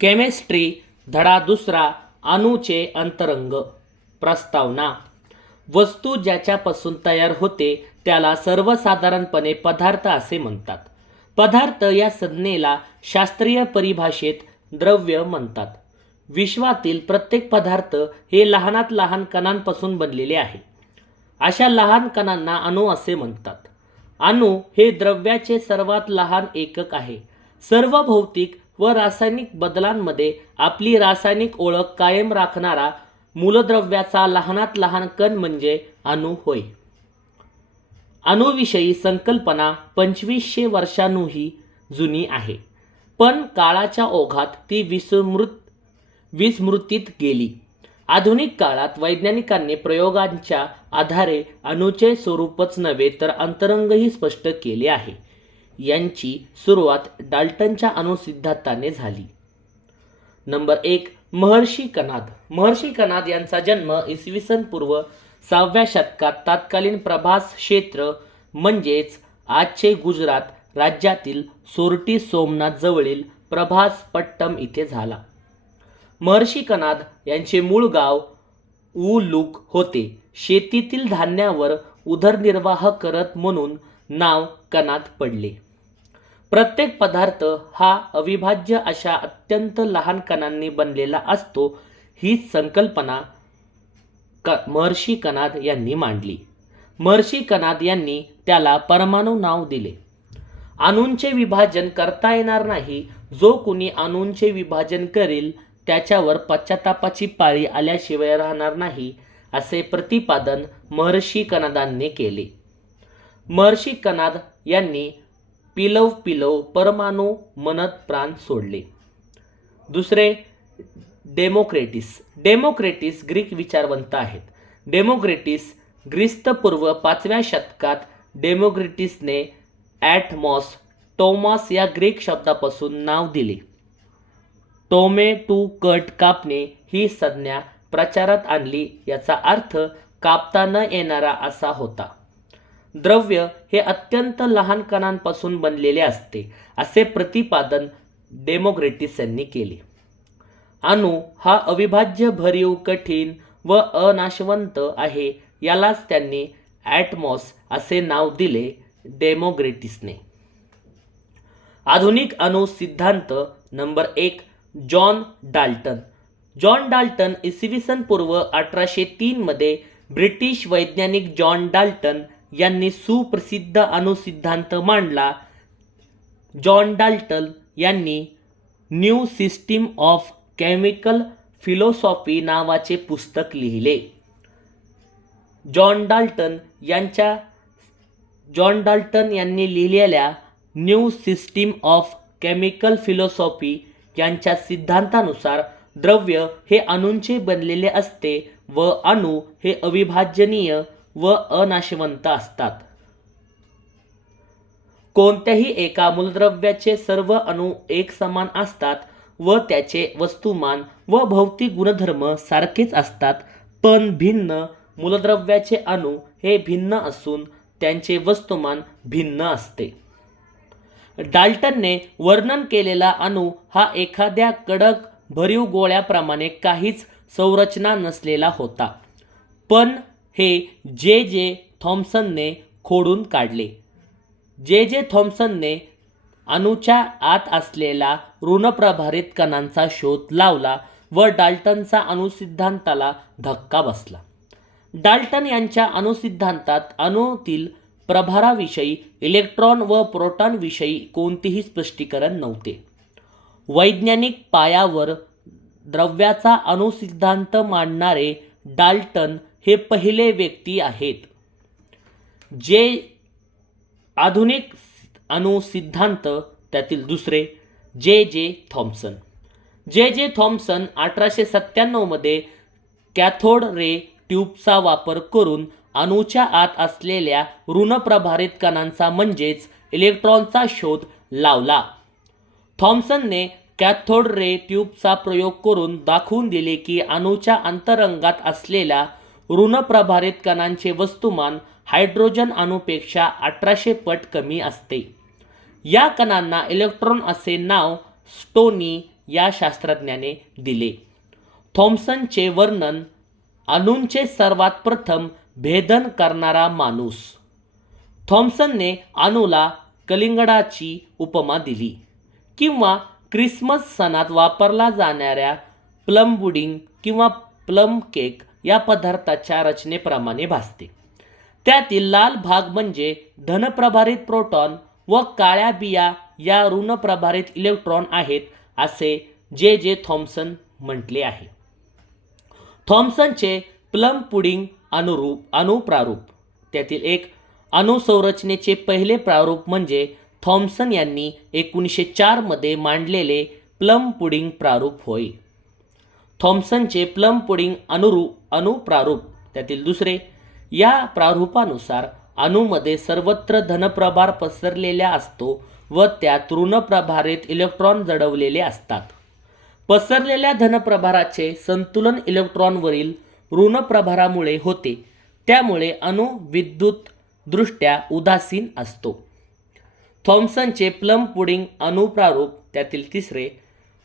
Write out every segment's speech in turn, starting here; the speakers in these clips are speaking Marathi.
केमिस्ट्री धडा दुसरा. अणूचे अंतरंग. प्रस्तावना. वस्तू ज्याच्यापासून तयार होते त्याला सर्वसाधारणपणे पदार्थ असे म्हणतात. पदार्थ या संज्ञेला शास्त्रीय परिभाषेत द्रव्य म्हणतात. विश्वातील प्रत्येक पदार्थ हे लहानात लहान कणांपासून बनलेले आहे. अशा लहान कणांना अणू असे म्हणतात. अणू हे द्रव्याचे सर्वात लहान एकक आहे. सर्व भौतिक व रासायनिक बदलांमध्ये आपली रासायनिक ओळख कायम राखणारा मूलद्रव्याचा लहानात लहान कण म्हणजे अणू होय. अणुविषयी संकल्पना 2500 वर्षांहूनही जुनी आहे, पण काळाच्या ओघात ती विस्मृतीत गेली. आधुनिक काळात वैज्ञानिकांनी प्रयोगांच्या आधारे अणूचे स्वरूपच नव्हे तर अंतरंगही स्पष्ट केले आहे. यांची सुरुवात डाल्टनच्या अणुसिद्धांताने झाली. नंबर 1. महर्षी कणाद. महर्षी कणाद यांचा जन्म इसवी पूर्व 6व्या शतकात तत्कालीन प्रभास क्षेत्र म्हणजेच आजचे गुजरात राज्यातील सोरटी सोमनाथ जवळील प्रभासपट्टम इथे झाला. महर्षी कणाद यांचे मूळ गाव उलूक होते. शेतीतील धान्यावर उदरनिर्वाह करत म्हणून नाव कणाद पडले. प्रत्येक पदार्थ हा अविभाज्य अशा अत्यंत लहान कणांनी बनलेला असतो हीच संकल्पना महर्षी कणाद यांनी मांडली. महर्षी कणाद यांनी त्याला परमाणू नाव दिले. अणूंचे विभाजन करता येणार नाही. जो कुणी अणूंचे विभाजन करेल त्याच्यावर पश्चातापाची पाळी आल्याशिवाय राहणार नाही असे प्रतिपादन महर्षी कणादांनी केले. महर्षी कणाद यांनी पिलव परमाणू म्हणत प्राण सोडले. दुसरे, डेमोक्रिटस. डेमोक्रिटस ग्रीक विचारवंत आहेत. डेमोक्रिटस ख्रिस्तपूर्व 5व्या शतकात डेमोक्रिटसने टोमॉस या ग्रीक शब्दापासून नाव दिले. टोमे टू कट कापणे ही संज्ञा प्रचारात आणली. याचा अर्थ कापता न येणारा असा होता. द्रव्य हे अत्यंत लहान कणांपासून बनलेले असते असे प्रतिपादन डेमोक्रिटस यांनी केले. अणू हा अविभाज्य, भरीव, कठीण व अनाशवंत आहे. यालाच त्यांनी ॲटमॉस असे नाव दिले. डेमोक्रिटसने. आधुनिक अणु सिद्धांत. Number 1. John Dalton. John Dalton इसवी पूर्व 1803 मध्ये ब्रिटिश वैज्ञानिक जॉन डाल्टन यांनी सुप्रसिद्ध अणुसिद्धांत मांडला. जॉन डाल्टन यांनी new system of chemical philosophy नावाचे पुस्तक लिहिले. जॉन डाल्टन यांनी लिहिलेल्या new system of chemical philosophy यांच्या सिद्धांतानुसार द्रव्य हे अणूंचे बनलेले असते व अणू हे अविभाजनीय व अनाशवंत असतात. कोणत्याही एका मूलद्रव्याचे सर्व अणू एकसमान असतात व त्याचे वस्तुमान व भौतिक गुणधर्म सारखेच असतात, पण भिन्न मूलद्रव्याचे अणू हे भिन्न असून त्यांचे वस्तुमान भिन्न असते. डाल्टनने वर्णन केलेला अणू हा एखाद्या कडक भरीव गोळ्याप्रमाणे काहीच संरचना नसलेला होता, पण हे जे थॉम्सनने खोडून काढले. जे थॉम्सनने अणूच्या आत असलेल्या ऋणप्रभारित कणांचा शोध लावला व डाल्टनचा अणुसिद्धांताला धक्का बसला. डाल्टन यांच्या अणुसिद्धांतात अणूतील प्रभाराविषयी, इलेक्ट्रॉन व प्रोटॉनविषयी कोणतेही स्पष्टीकरण नव्हते. वैज्ञानिक पायावर द्रव्याचा अणुसिद्धांत मांडणारे डाल्टन हे पहिले व्यक्ती आहेत. आधुनिक अणुसिद्धांत त्यातील दुसरे, जे थॉम्सन. जे थॉम्सन 1897 मध्ये कॅथोड रे ट्यूबचा वापर करून अणूच्या आत असलेल्या ऋणप्रभारित कणांचा म्हणजेच इलेक्ट्रॉनचा शोध लावला. थॉम्सनने कॅथोड रे ट्यूबचा प्रयोग करून दाखवून दिले की अणूच्या अंतरंगात असलेल्या ऋणप्रभारित कणांचे वस्तुमान हायड्रोजन अणूपेक्षा 1800 पट कमी असते. या कणांना इलेक्ट्रॉन असे नाव स्टोनी या शास्त्रज्ञाने दिले. थॉम्सनचे वर्णन अणूंचे सर्वात प्रथम भेदन करणारा माणूस. थॉम्सनने अणूला कलिंगडाची उपमा दिली किंवा ख्रिसमस सणात वापरला जाणाऱ्या प्लम पुडिंग किंवा प्लम केक या पदार्थाच्या रचनेप्रमाणे भासते. त्यातील लाल भाग म्हणजे धनप्रभारित प्रोटॉन व काळ्या बिया या ऋणप्रभारित इलेक्ट्रॉन आहेत असे जे थॉम्सन म्हटले आहे. थॉम्सनचे प्लम पुडिंग अणुप्रारूप. त्यातील एक अणुसंरचनेचे पहिले प्रारूप म्हणजे थॉम्सन यांनी 1904 मध्ये मांडलेले प्लम पुडिंग प्रारूप होय. थॉम्सनचे प्लम पुडिंग अणुप्रारूप. त्यातील दुसरे, या प्रारूपानुसार अणूमध्ये सर्वत्र धनप्रभार पसरलेला असतो व त्यात ऋणप्रभारित इलेक्ट्रॉन जडवलेले असतात. पसरलेल्या धनप्रभाराचे संतुलन इलेक्ट्रॉनवरील ऋणप्रभारामुळे होते, त्यामुळे अणू विद्युतदृष्ट्या उदासीन असतो. थॉम्सनचे प्लम पुडिंग अणुप्रारूप. त्यातील तिसरे,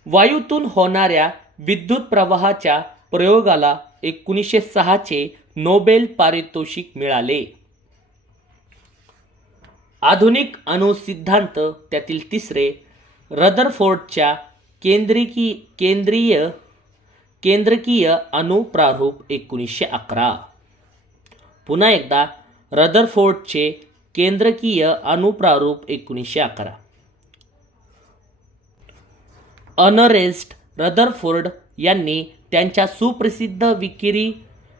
वायूतून होणाऱ्या विद्युत प्रवाहाच्या प्रयोगाला 1906 चे नोबेल पारितोषिक मिळाले. आधुनिक अणुसिद्धांत. त्यातील तिसरे, रदरफोर्डच्या केंद्रकीय अणुप्रारूप 1911. पुन्हा एकदा, रदरफोर्डचे केंद्रकीय अणुप्रारूप 1911. अर्नेस्ट रदरफोर्ड यांनी त्यांच्या सुप्रसिद्ध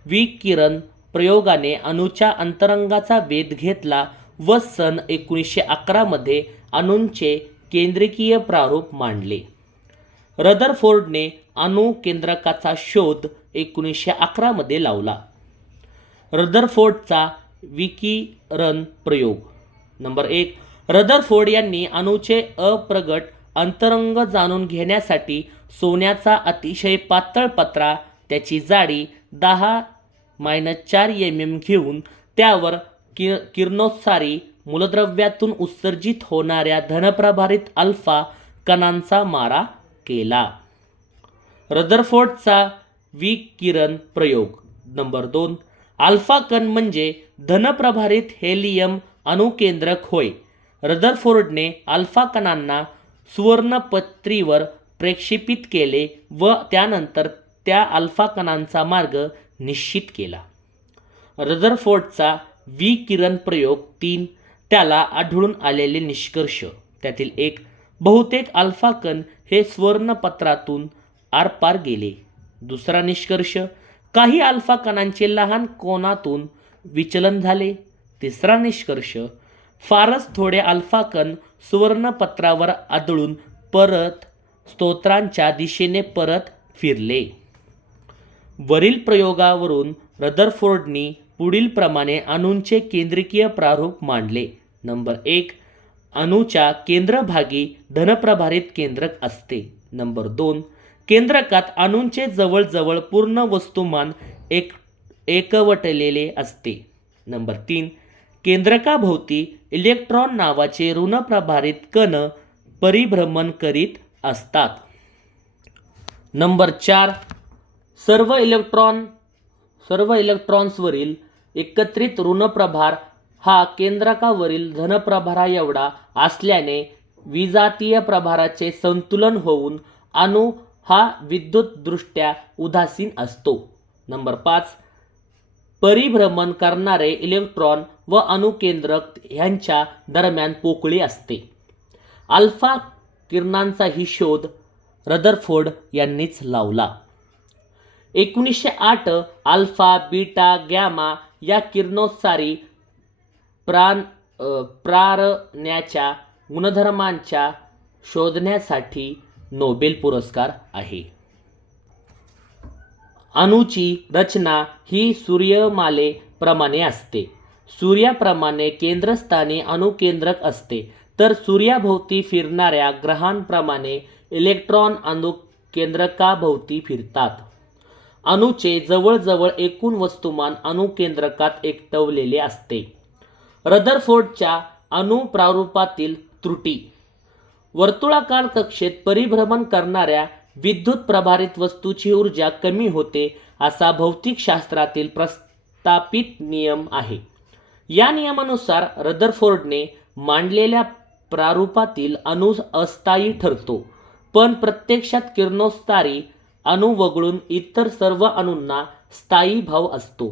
विकिरण प्रयोगाने अणूच्या अंतरंगाचा वेध घेतला व सन 1911 मध्ये अणूंचे केंद्रकीय प्रारूप मांडले. रदरफोर्डने अणू केंद्रकाचा शोध 1911 मध्ये लावला. रदरफोर्डचा विकिरण प्रयोग. नंबर 1, रदरफोर्ड यांनी अणूचे अप्रगट अंतरंग जाणून घेण्यासाठी सोन्याचा अतिशय पातळ पत्रा, त्याची जाडी 10-4 mm घेऊन त्यावर किरणोत्सारी मूलद्रव्यातून उत्सर्जित होणाऱ्या धनप्रभारित अल्फा कणांचा मारा केला. रदरफोर्डचा विकिरण प्रयोग. नंबर 2, अल्फा कण म्हणजे धनप्रभारित हेलियम अणुकेंद्रक होय. रदरफोर्डने अल्फा कणांना सुवर्णपत्रीवर प्रक्षेपित केले व त्यानंतर त्या अल्फा कणांचा मार्ग निश्चित केला. रदरफोर्डचा विकिरण प्रयोग. 3, त्याला आढळून आलेले निष्कर्ष. त्यातील एक, बहुतेक अल्फा कण हे सुवर्णपत्रातून आरपार गेले. दुसरा निष्कर्ष, काही अल्फा कणांचे लहान कोनातून विचलन झाले. तिसरा निष्कर्ष, फारच थोडे अल्फा कण सुवर्णपत्रावर आदळून परत स्रोतांच्या दिशेने परत फिरले. वरील प्रयोगावरून रदरफोर्डनी पुढील प्रमाणे अणूंचे केंद्रकीय प्रारूप मांडले. नंबर 1, अणूच्या केंद्रभागी धनप्रभारित केंद्रक असते. नंबर 2, केंद्रकात अणूंचे जवळजवळ पूर्ण वस्तुमान एकवटलेले असते. नंबर 3, केंद्रकाभोवती इलेक्ट्रॉन नावाचे ऋणप्रभारित कण परिभ्रमण करीत असतात. नंबर 4, सर्व इलेक्ट्रॉन्सवरील एकत्रित ऋणप्रभार हा केंद्रकावरील धनप्रभारा एवढा असल्याने विजातीय प्रभाराचे संतुलन होऊन अणू हा विद्युतदृष्ट्या उदासीन असतो. नंबर 5, परिभ्रमण करणारे इलेक्ट्रॉन व अणुकेंद्रक ह्यांच्या दरम्यान पोकळी असते. अल्फा किरणांचाही शोध रदरफोर्ड यांनीच लावला. 1908 अल्फा, बीटा, गॅमा या किरणोत्सारी प्रारण्याच्या गुणधर्मांच्या शोधण्यासाठी नोबेल पुरस्कार आहे. अणूची रचना ही सूर्यमालेप्रमाणे असते. सूर्याप्रमाणे केंद्रस्थानी अणुकेंद्रक असते, तर सूर्याभोवती फिरणाऱ्या ग्रहांप्रमाणे इलेक्ट्रॉन अणुकेंद्रकाभोवती फिरतात. अणूचे जवळजवळ एकूण वस्तुमान अणुकेंद्रकात एकवटलेले असते. रदरफोर्डच्या अणुप्रारूपातील त्रुटी. वर्तुळाकार कक्षेत परिभ्रमण करणाऱ्या विद्युत प्रभारित वस्तूची ऊर्जा कमी होते असा भौतिकशास्त्रातील प्रस्थापित नियम आहे. या नियमानुसार रदरफोर्डने मांडलेल्या प्रारूपातील अणू अस्थायी ठरतो, पण प्रत्यक्षात किरणोत्सारी अणू वगळून इतर सर्व अणूंना स्थायी भाव असतो.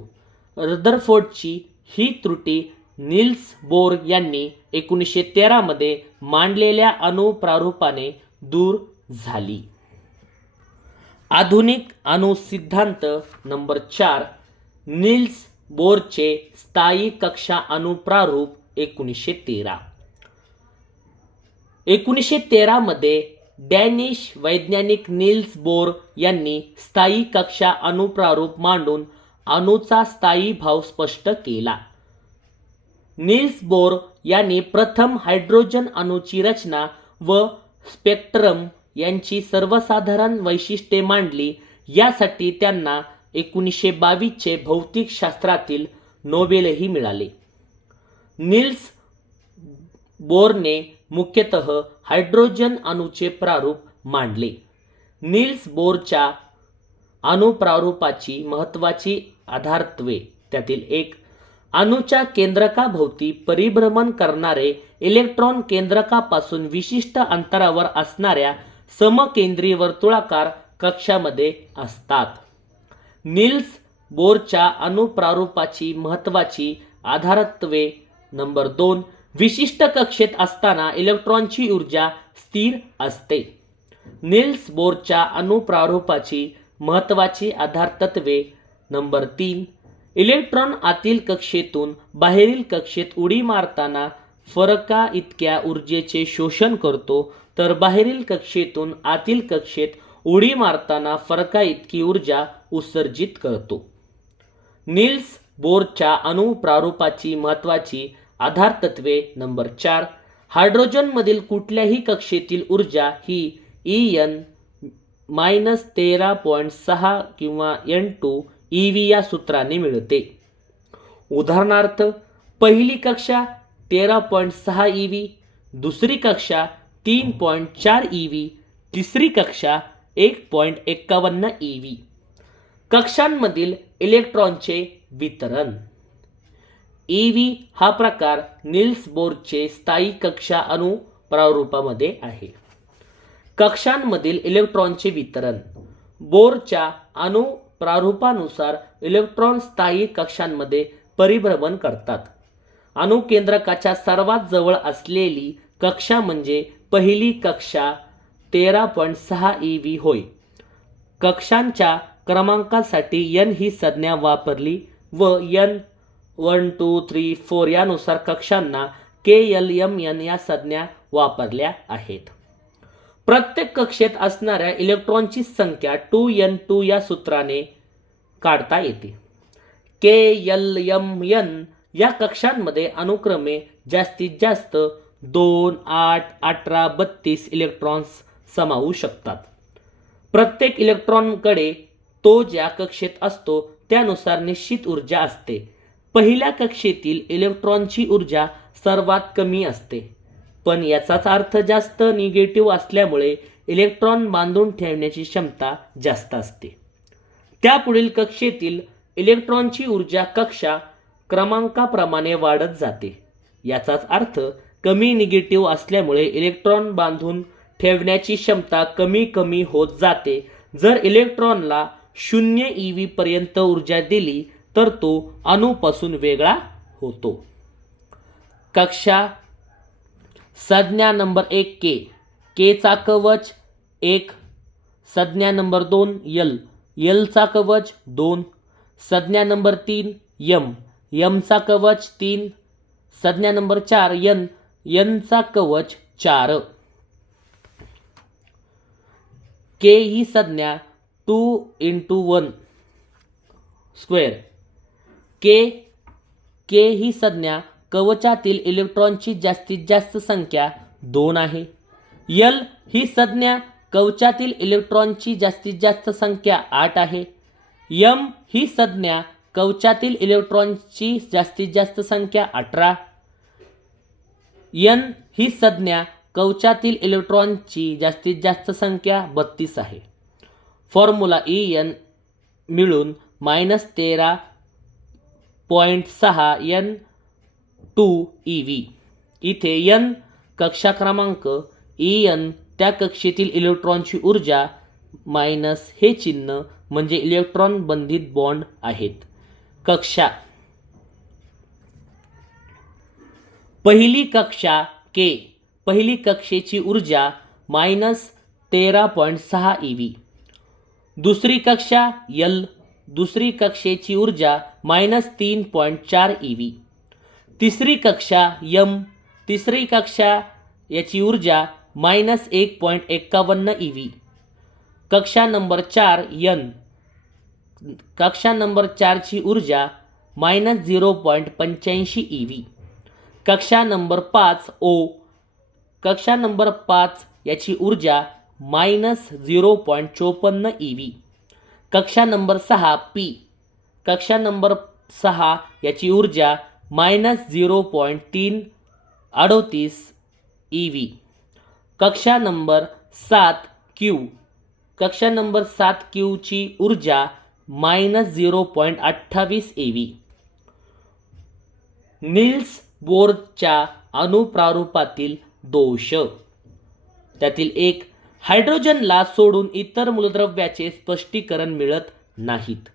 रदरफोर्डची ही त्रुटी नील्स बोर यांनी 1913 मध्ये मांडलेल्या अणु प्रारूपाने दूर झाली. आधुनिक अणु सिद्धांत नंबर 4. नील्स बोरचे स्थायी कक्षा अणु प्रारूप 1913. 1913 मध्ये डॅनिश वैज्ञानिक नील्स बोर यांनी स्थायी कक्षा अणु प्रारूप मांडून अणूचा स्थायी भाव स्पष्ट केला. नील्स बोर यांनी प्रथम हायड्रोजन अणूची रचना व स्पेक्ट्रम यांची सर्वसाधारण वैशिष्ट्ये मांडली. यासाठी त्यांना 1922 चे भौतिकशास्त्रातील नोबेलही मिळाले. नील्स बोरने मुख्यतः हायड्रोजन अणूचे प्रारूप मांडले. नील्स बोरच्या अणुप्रारूपाची महत्त्वाची आधारतत्वे त्यातील एक, अणूच्या केंद्रकाभोवती परिभ्रमण करणारे इलेक्ट्रॉन केंद्रकापासून विशिष्ट अंतरावर असणाऱ्या समकेंद्री वर्तुळाकार कक्षामध्ये असतात. नील्स बोरच्या अणुप्रारूपाची महत्त्वाची आधारतत्वे नंबर 2, विशिष्ट कक्षेत असताना इलेक्ट्रॉनची ऊर्जा स्थिर असते. नील्स बोरच्या अणुप्रारूपाची महत्त्वाची आधारतत्वे नंबर 3, इलेक्ट्रॉन आतील कक्षेतून बाहेरील कक्षेत उडी मारताना फरका इतक्या ऊर्जेचे शोषण करतो, तर बाहेरील कक्षेतून आतील कक्षेत उडी मारताना फरका इतकी ऊर्जा उत्सर्जित करतो. नील्स बोरच्या अणुप्रारूपाची महत्त्वाची आधारतत्वे नंबर 4, हायड्रोजनमधील कुठल्याही कक्षेतील ऊर्जा ही En-13.6 किंवा N2 eV या सूत्राने मिळते. उदाहरणार्थ, पहिली कक्षा 13.6 eV, दुसरी कक्षा 3.4 eV, तिसरी कक्षा 1.51 eV. कक्षांमधील इलेक्ट्रॉनचे वितरण. eV हा प्रकार नील्स बोरचे स्थायी कक्षा अणु प्रारूपामध्ये आहे. कक्षांमधील इलेक्ट्रॉनचे वितरण. बोरच्या अणु प्रारूपानुसार इलेक्ट्रॉन स्थायी कक्षांमध्ये परिभ्रमण करतात. अणुकेंद्रकाच्या सर्वात जवळ असलेली कक्षा म्हणजे पहिली कक्षा 13.6 eV होय. कक्षांच्या क्रमांकासाठी N ही संज्ञा वापरली व N 1, 2, 3, 4 यानुसार कक्षांना KLMN या संज्ञा वापरल्या आहेत. प्रत्येक कक्षेत असणाऱ्या इलेक्ट्रॉनची संख्या 2n2 या सूत्राने काढता येते. KLMN या कक्षांमध्ये अनुक्रमे जास्तीत जास्त 2, 8, 18, 32 इलेक्ट्रॉन्स समावू शकतात. प्रत्येक इलेक्ट्रॉनकडे तो ज्या कक्षेत असतो त्यानुसार निश्चित ऊर्जा असते. पहिल्या कक्षेतील इलेक्ट्रॉनची ऊर्जा सर्वात कमी असते, पण याचाच अर्थ जास्त निगेटिव्ह असल्यामुळे इलेक्ट्रॉन बांधून ठेवण्याची क्षमता जास्त असते. त्यापुढील कक्षेतील इलेक्ट्रॉनची ऊर्जा कक्षा क्रमांकाप्रमाणे वाढत जाते. याचाच अर्थ कमी निगेटिव्ह असल्यामुळे इलेक्ट्रॉन बांधून ठेवण्याची क्षमता कमी कमी होत जाते. जर इलेक्ट्रॉनला 0 eV पर्यंत ऊर्जा दिली तर तो अणूपासून वेगळा होतो. कक्षा. संज्ञा नंबर 1 K. K चा कवच 1. संज्ञा नंबर 2 L. L चा कवच 2. संज्ञा नंबर 3 M. M चा कवच 3. संज्ञा नंबर 4 N. N चा कवच 4. K ही संज्ञा 2 × 1 स्क्वेअर. K ही संज्ञा कवचातील इलेक्ट्रॉनची जास्तीत जास्त संख्या 2 आहे. L ही संज्ञा कवचातील इलेक्ट्रॉनची जास्तीत जास्त संख्या 8 आहे. M ही संज्ञा कवचातील इलेक्ट्रॉनची जास्तीत जास्त संख्या 18. N ही संज्ञा कवचातील इलेक्ट्रॉनची जास्तीत जास्त संख्या 32 आहे. फॉर्म्युला En मिळून -13.6 N2 eV. इथे N कक्षा क्रमांक, En त्या कक्षेतील इलेक्ट्रॉनची ऊर्जा, मायनस हे चिन्ह म्हणजे इलेक्ट्रॉन बंधित बॉन्ड आहेत. कक्षा पहिली कक्षा K, पहिली कक्षेची ऊर्जा -13.6 eV. दुसरी कक्षा L, दुसरी कक्षेची ऊर्जा -3.4 eV. तिसरी कक्षा M, तिसरी कक्षा याची ऊर्जा -1.51 eV. कक्षा नंबर 4 N, कक्षा नंबर 4 ची ऊर्जा -0.85 eV. कक्षा नंबर 5 O, कक्षा नंबर 5 याची ऊर्जा -0.54 eV. कक्षा नंबर 6 P, कक्षा नंबर 6 याची ऊर्जा -0.338 eV. कक्षा नंबर 7 Q, कक्षा नंबर 7 Q ची ऊर्जा -0.28 eV. नील्स बोरच्या अणुप्रारूपातील दोष. त्यातील एक, हायड्रोजनला सोडून इतर मूलद्रव्याचे स्पष्टीकरण मिळत नाहीत.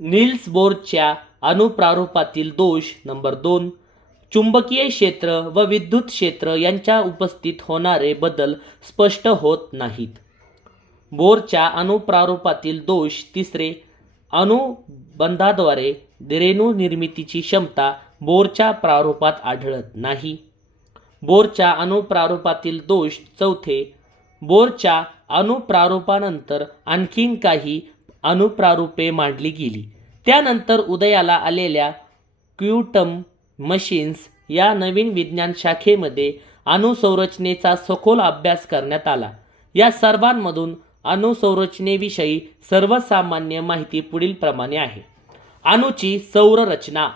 नील्स बोरच्या अणुप्रारूपातील दोष. नंबर 2, चुंबकीय क्षेत्र व विद्युत क्षेत्र यांच्या उपस्थित होणारे बदल स्पष्ट होत नाहीत. बोरच्या अणुप्रारूपातील दोष. तिसरे, अणुबंधाद्वारे रेणू निर्मितीची क्षमता बोरच्या प्रारूपात आढळत नाही. बोरच्या अणुप्रारूपातील दोष. चौथे, बोरच्या अणुप्रारूपानंतर आणखीन काही अणुप्रारूपे मांडली गेली. त्यानंतर उदयाला आलेल्या क्वांटम मशीन्स या नवीन विज्ञान शाखेमध्ये अणुसंरचनेचा सखोल अभ्यास करण्यात आला. या सर्वांमधून अणुसंरचनेविषयी सर्वसामान्य माहिती पुढीलप्रमाणे आहे. अणूची सौररचना.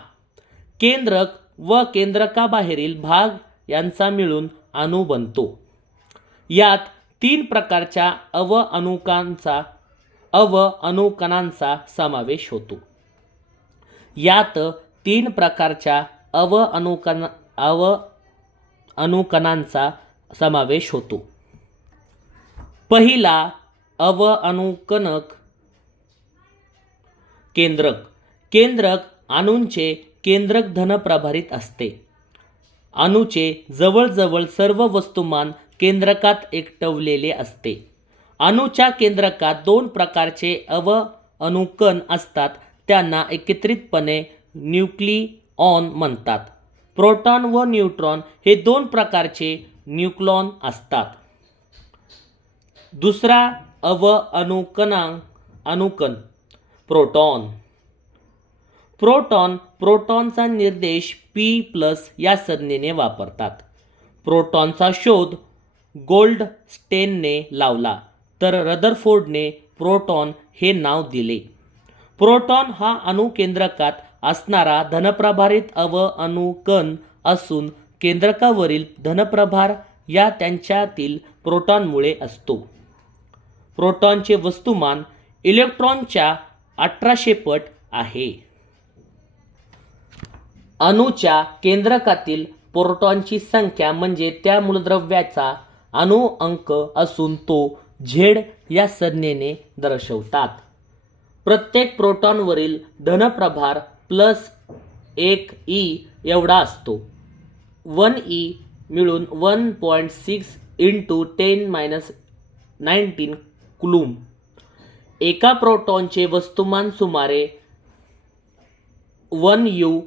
केंद्रक व केंद्रकाबाहेरील भाग यांचा मिळून अणू बनतो. यात 3 प्रकारच्या अवअणुकणांचा समावेश होतो. पहिला अवअणुकणक केंद्रक. केंद्रक अणूंचे केंद्रक धनप्रभारित असते. अणूचे जवळजवळ सर्व वस्तुमान केंद्रकात एकवटलेले असते. अणूच्या केंद्रकात 2 प्रकारचे अवअणुकण असतात. त्यांना एकत्रितपणे न्यूक्लिऑन म्हणतात. प्रोटॉन व न्यूट्रॉन हे 2 प्रकारचे न्यूक्लिऑन असतात. दुसरा अवअणुकण प्रोटॉन. प्रोटॉनचा निर्देश P+ या संज्ञेने वापरतात. प्रोटॉनचा शोध गोल्डस्टेनने लावला, तर रदरफोर्डने प्रोटॉन हे नाव दिले. प्रोटॉन हा अणुकेंद्रकात असणारा धनप्रभारित अवअणुकण असून केंद्रकावरील धनप्रभार या त्यांच्यातील प्रोटॉनमुळे असतो. प्रोटॉनचे वस्तुमान इलेक्ट्रॉनच्या 1800 पट आहे. अणूच्या केंद्रकातील प्रोटॉनची संख्या म्हणजे त्या मूलद्रव्याचा अणू अंक असून तो Z या संज्ञेने दर्शवतात. प्रत्येक प्रोटॉनवरील धनप्रभार +1 एवढा असतो. 1 मिळून 1.6 × 10⁻⁹ कुलूम. एका प्रोटॉनचे वस्तुमान सुमारे 1 U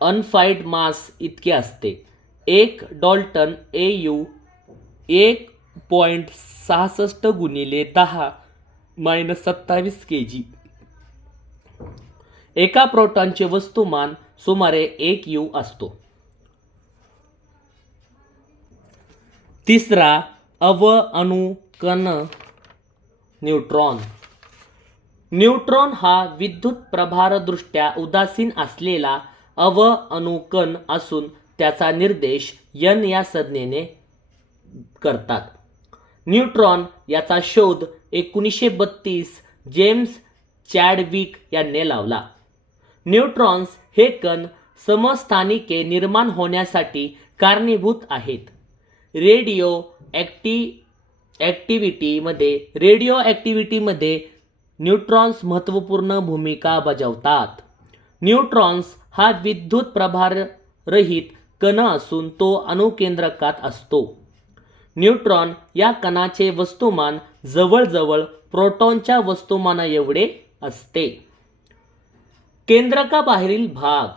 अनफाईन्ड मास इतके असते. 1 डाल्टन Au 1.66 × 10⁻27 kg. एका प्रोटॉनचे वस्तुमान सुमारे 1 U असतो. तिसरा अवअणुकण न्यूट्रॉन. न्यूट्रॉन हा विद्युत प्रभारदृष्ट्या उदासीन असलेला अवअणुकण असून त्याचा निर्देश N या संज्ञेने करतात. न्यूट्रॉन याचा शोध 1932 जेम्स चॅडविक यांनी लावला. न्यूट्रॉन्स हे कण समस्थानिके निर्माण होण्यासाठी कारणीभूत आहेत. रेडिओ ॲक्टिव्हिटीमध्ये न्यूट्रॉन्स महत्त्वपूर्ण भूमिका बजावतात. न्यूट्रॉन्स हा विद्युत प्रभाररहित कण असून तो अणुकेंद्रकात असतो. न्यूट्रॉन या कणाचे वस्तुमान जवळजवळ प्रोटॉनच्या वस्तुमानाएवढे असते. केंद्रकाबाहेरील भाग.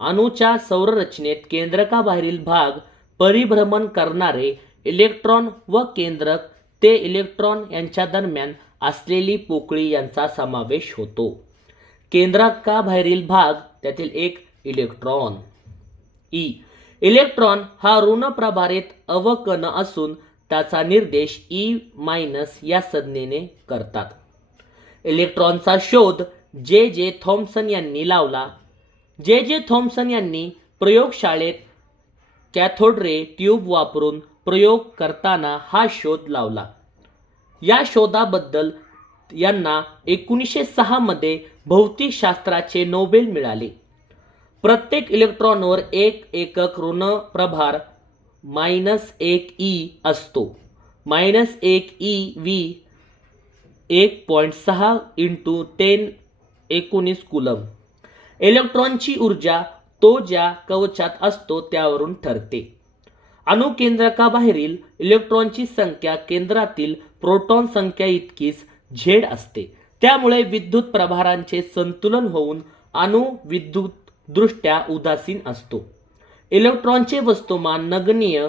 अणूच्या संरचनेत केंद्रकाबाहेरील भाग परिभ्रमण करणारे इलेक्ट्रॉन व केंद्रक ते इलेक्ट्रॉन यांच्या दरम्यान असलेली पोकळी यांचा समावेश होतो. केंद्रकाबाहेरील भाग त्यातील एक इलेक्ट्रॉन. इलेक्ट्रॉन हा ऋण प्रभारित अवकण असून त्याचा निर्देश E- या संज्ञेने करतात. इलेक्ट्रॉनचा शोध जे थॉम्सन यांनी लावला. जे थॉम्सन यांनी प्रयोगशाळेत कॅथोड रे ट्यूब वापरून प्रयोग करताना हा शोध लावला. या शोधाबद्दल यांना 1906 मध्ये भौतिकशास्त्राचे नोबेल मिळाले. प्रत्येक इलेक्ट्रॉनवर एक एकक ऋण प्रभार -1 असतो. -1 eV 1.6 × 1019 कूलम. इलेक्ट्रॉनची ऊर्जा तो ज्या कवचात असतो त्यावरून ठरते. अणुकेंद्रकाबाहेरील इलेक्ट्रॉनची संख्या केंद्रातील प्रोटॉन संख्या इतकीच झेड असते. त्यामुळे विद्युत प्रभारांचे संतुलन होऊन अणू विद्युतदृष्ट्या उदासीन असतो. इलेक्ट्रॉनचे वस्तुमान नगण्य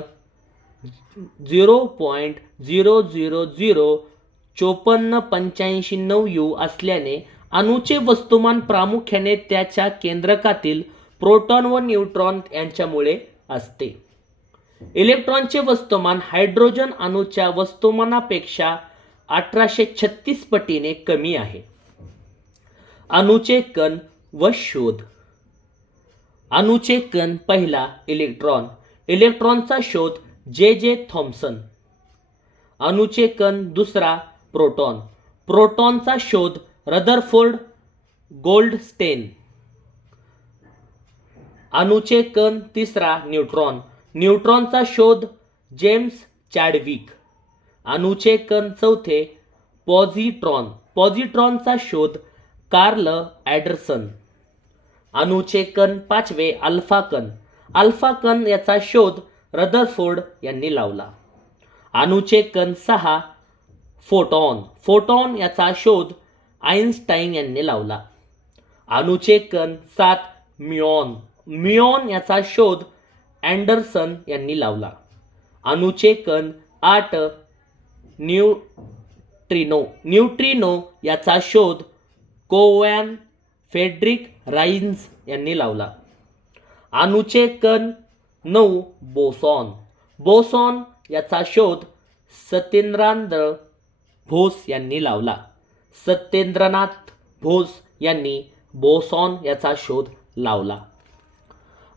0.00045895 असल्याने अणूचे वस्तुमान प्रामुख्याने त्याच्या केंद्रकातील प्रोटॉन व न्यूट्रॉन यांच्यामुळे असते. इलेक्ट्रॉनचे वस्तुमान हायड्रोजन अणूच्या वस्तुमानापेक्षा 1836 पटीने कमी आहे. अणूचे कण व शोध. अणूचे कण. पहिला इलेक्ट्रॉन. इलेक्ट्रॉनचा शोध जे थॉम्सन. अणूचे कण. दुसरा प्रोटॉन. प्रोटॉनचा शोध रदरफोर्ड गोल्डस्टेन. अणूचे कण. तिसरा न्यूट्रॉन. न्यूट्रॉनचा शोध जेम्स चॅडविक. अणूचे कण. चौथे पॉझिट्रॉन. पॉझिट्रॉनचा शोध कार्ल अँडरसन. अणूचे कण. पाचवे अल्फा कण. अल्फा कण याचा शोध रदरफोर्ड यांनी लावला. अणूचे कण. सहा फोटॉन. फोटॉन याचा शोध आइन्स्टाईन यांनी लावला. अणूचे कण. सात म्युऑन. म्युऑन याचा शोध अँडरसन यांनी लावला. अणूचे कण. आठ न्यूट्रिनो. न्यूट्रिनो याचा शोध कोवॅन फ्रेडरिक राईन्स यांनी लावला. अणूचे कण. नऊ बोसॉन. बोसॉन याचा शोध सत्येंद्रनाथ बोस यांनी लावला. सत्येंद्रनाथ बोस यांनी बोसॉन याचा शोध लावला.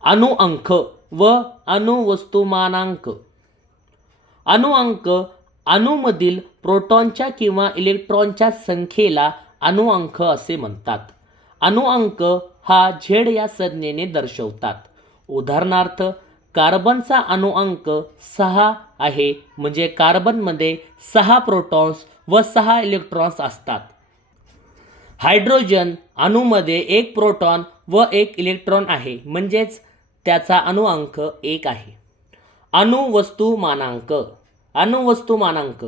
अणुअंक व अणुवस्तुमानांक. अणुअंक. अणूमधील प्रोटॉनच्या किंवा इलेक्ट्रॉनच्या संख्येला अणुअंक असे म्हणतात. अणुअंक हा झेड या संज्ञेने दर्शवतात. उदाहरणार्थ कार्बनचा अणुअंक 6 आहे, म्हणजे कार्बनमध्ये 6 प्रोटॉन्स व 6 इलेक्ट्रॉन्स असतात. हायड्रोजन अणूमध्ये 1 प्रोटॉन व 1 इलेक्ट्रॉन आहे, म्हणजेच त्याचा अणुअंक 1 आहे. अणुवस्तुमानांक. अणुवस्तुमानांक.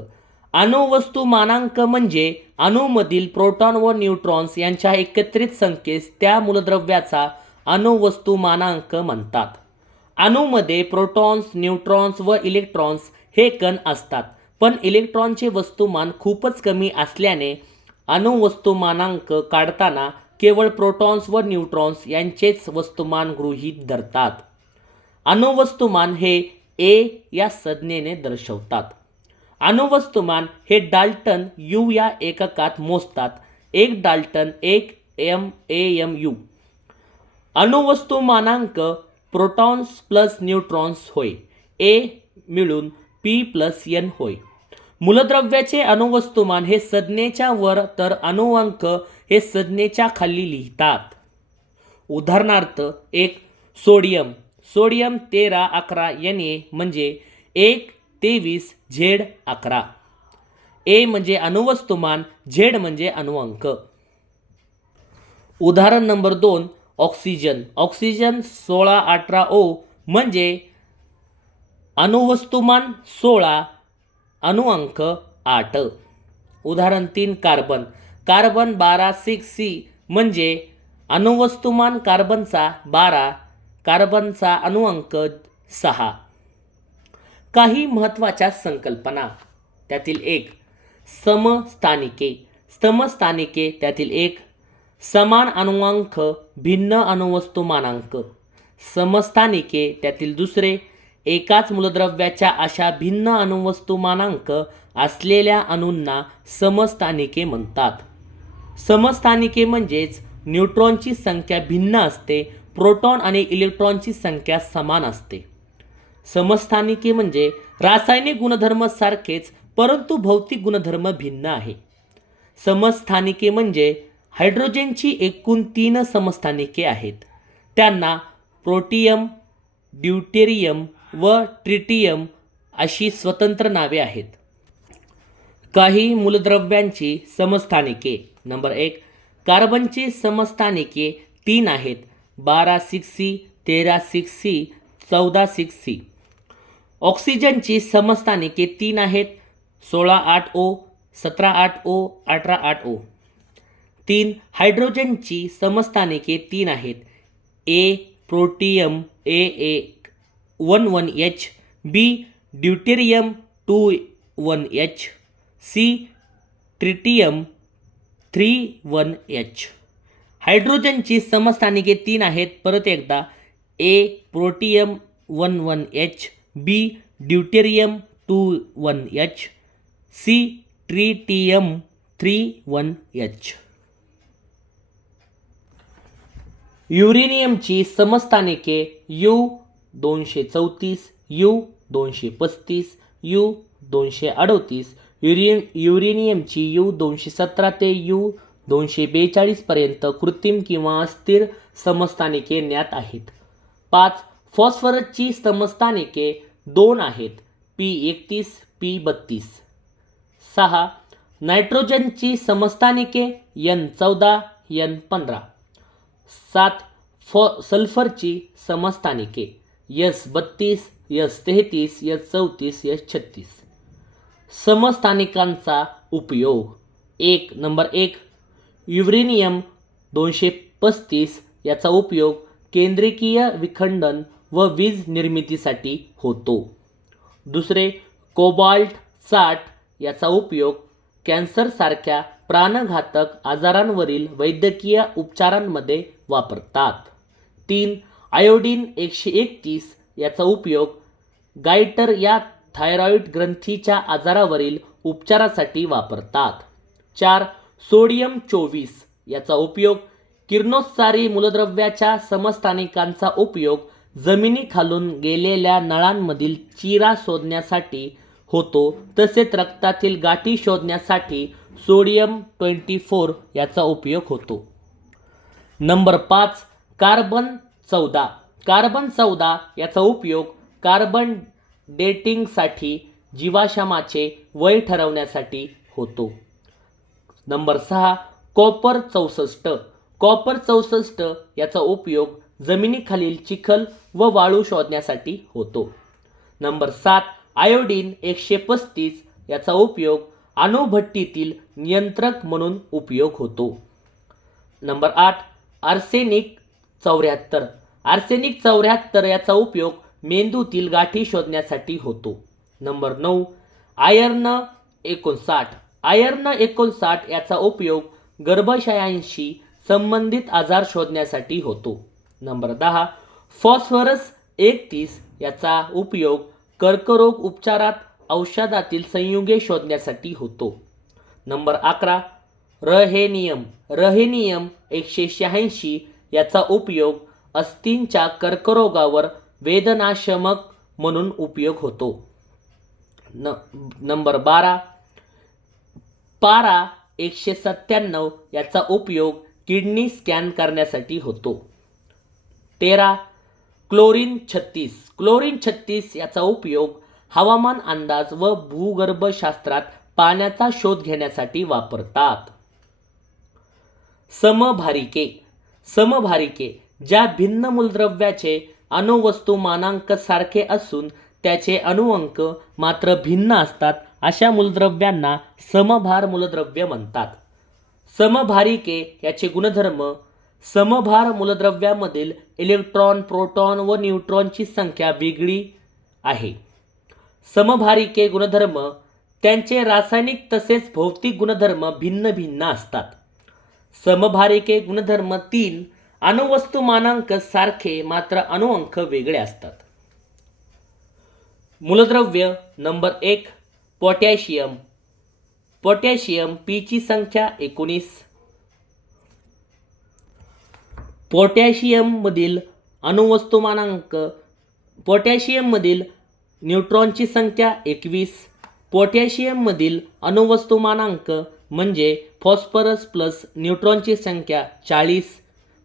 अणुवस्तुमानांक म्हणजे अणूमधील प्रोटॉन व न्यूट्रॉन्स यांच्या एकत्रित संख्येस त्या मूलद्रव्याचा अणुवस्तुमानांक म्हणतात. अणूमध्ये प्रोटॉन्स, न्यूट्रॉन्स व इलेक्ट्रॉन्स हे कण असतात, पण इलेक्ट्रॉनचे वस्तुमान खूपच कमी असल्याने अणुवस्तुमानांक काढताना केवळ प्रोटॉन्स व न्यूट्रॉन्स यांचेच वस्तुमान गृहीत धरतात. अणुवस्तुमान हे ए या संज्ञेने दर्शवतात. अणुवस्तुमान हे डाल्टन यू या एककात मोजतात. 1 डाल्टन 1 AMU. अणुवस्तुमानांक प्रोटॉन्स प्लस न्यूट्रॉन्स होय. ए मिळून P + N होय. मूलद्रव्याचे अणुवस्तुमान हे संज्ञेच्या वर तर अणुअंक हे संज्ञेच्या खाली लिहितात. उदाहरणार्थ एक सोडियम. सोडियम 1311 Na म्हणजे 123Z11. ए म्हणजे अणुवस्तुमान, झेड म्हणजे अणुअंक. उदाहरण नंबर 2 ऑक्सिजन. ऑक्सिजन 1618O म्हणजे अणुवस्तुमान 16, अणुअंक 8. उदाहरण 3 कार्बन. कार्बन 126C म्हणजे अणुवस्तुमान कार्बनचा 12, कार्बनचा अणुअंक 6. काही महत्त्वाच्या संकल्पना. त्यातील एक समस्थानिके. समस्थानिके त्यातील एक समान अणुअंक भिन्न अणुवस्तुमानांक. समस्थानिके त्यातील दुसरे एकाच मूलद्रव्याच्या अशा भिन्न अणुवस्तुमानांक असलेल्या अणूंना समस्थानिके म्हणतात. समस्थानिके म्हणजेच न्यूट्रॉनची संख्या भिन्न असते, प्रोटॉन आणि इलेक्ट्रॉनची संख्या समान असते. समस्थानिके म्हणजे रासायनिक गुणधर्म सारखेच परंतु भौतिक गुणधर्म भिन्न आहे. समस्थानिके म्हणजे हायड्रोजनची एकूण 3 समस्थानिके आहेत. त्यांना प्रोटियम, ड्यूटेरियम व ट्रिटियम अशी स्वतंत्र नावे आहेत. काही मूलद्रव्यांची समस्थानिके. नंबर 1 कार्बनची समस्थानिके 3 आहेत, 12,6C, 13,6C, 14,6C. ऑक्सिजनची समस्थानिके 3 आहेत, 16,8O, 17,8O, 18,8O. 3 हायड्रोजनची समस्थानिके 3 आहेत, A protium AA11H, B deuterium 21H, C tritium 31H. हायड्रोजनची समस्थानिके 3 आहेत, परत एकदा A protium 11H, B deuterium 21H, C tritium 31H. युरेनियमची समस्थानिके U234, U235, U238. युरेनियमची U217 ते U242 पर्यंत कृत्रिम किंवा अस्थिर समस्थानिके ज्ञात आहेत. 5 फॉस्फरसची समस्थानिके 2 आहेत, P31, P32. 6 नायट्रोजनची समस्थानिके N14, N15. 7 सल्फरची समस्थानिके S32, S33, S34, S36. समस्थानिकांचा उपयोग. नंबर 1 युरेनियम 235 याचा उपयोग केंद्रकीय विखंडन व वीज निर्मितीसाठी होतो. दुसरे कोबाल्ट 60 याचा उपयोग कॅन्सरसारख्या प्राणघातक आजारांवरील वैद्यकीय उपचारांमध्ये वापरतात. 3 आयोडीन 131 याचा उपयोग गायटर या थायरॉईड ग्रंथीच्या आजारावरील उपचारासाठी वापरतात. 4 सोडियम 24 याचा उपयोग किरणोत्सारी मूलद्रव्याच्या समस्थानिकांचा उपयोग जमिनीखालून गेलेल्या नळांमधील चिरा शोधण्यासाठी होतो. तसेच रक्तातील गाठी शोधण्यासाठी सोडियम 24 याचा उपयोग होतो. Number 5 carbon 14. कार्बन 14 याचा उपयोग कार्बन डेटिंगसाठी जीवाश्माचे वय ठरवण्यासाठी होतो. Number 6 copper 64. कॉपर 64 याचा उपयोग जमिनीखालील चिखल व वाळू शोधण्यासाठी होतो. नंबर 7 आयोडीन 135 याचा उपयोग अणुभट्टीतील नियंत्रक म्हणून उपयोग होतो. Number 8 arsenic 74. आर्सेनिक 74 याचा उपयोग मेंदूतील गाठी शोधण्यासाठी होतो. Number 9 iron 59. आयर्न 59 याचा उपयोग गर्भाशयांशी संबंधित आजार शोधण्यासाठी होतो. नंबर 10 फॉस्फरस 31 याचा उपयोग कर्करोग उपचारात औषधातील संयुगे शोधण्यासाठी होतो. नंबर 11 रहेनियम. रहेनियम 186 याचा उपयोग अस्थींच्या कर्करोगावर वेदनाशमक म्हणून उपयोग होतो. नंबर 12 पारा 197 याचा उपयोग किडनी स्कॅन करण्यासाठी होतो. 13. क्लोरीन 36 याचा उपयोग हवामान अंदाज व भूगर्भशास्त्रात पाण्याचा शोध घेण्यासाठी वापरतात. समभारिके ज्या भिन्न मूलद्रव्याचे अणुवस्तुमानांक सारखे असून त्याचे अणुअंक मात्र भिन्न असतात अशा मूलद्रव्यांना समभार मूलद्रव्य म्हणतात. समभारिके याचे गुणधर्म: समभार मूलद्रव्यामधील इलेक्ट्रॉन, प्रोटॉन व न्यूट्रॉनची संख्या वेगळी आहे. समभारिके गुणधर्म: त्यांचे रासायनिक तसेच भौतिक गुणधर्म भिन्न भिन्न असतात. समभारिके गुणधर्म 3. अणुवस्तुमानांक सारखे मात्र अणुअंक वेगळे असतात. मूलद्रव्य नंबर 1 पोटॅशियम. P ची संख्या 19. पोटॅशियममधील न्यूट्रॉनची संख्या 21. पोटॅशियममधील अणुवस्तुमानांक म्हणजे फॉस्फरस प्लस न्यूट्रॉनची संख्या 40.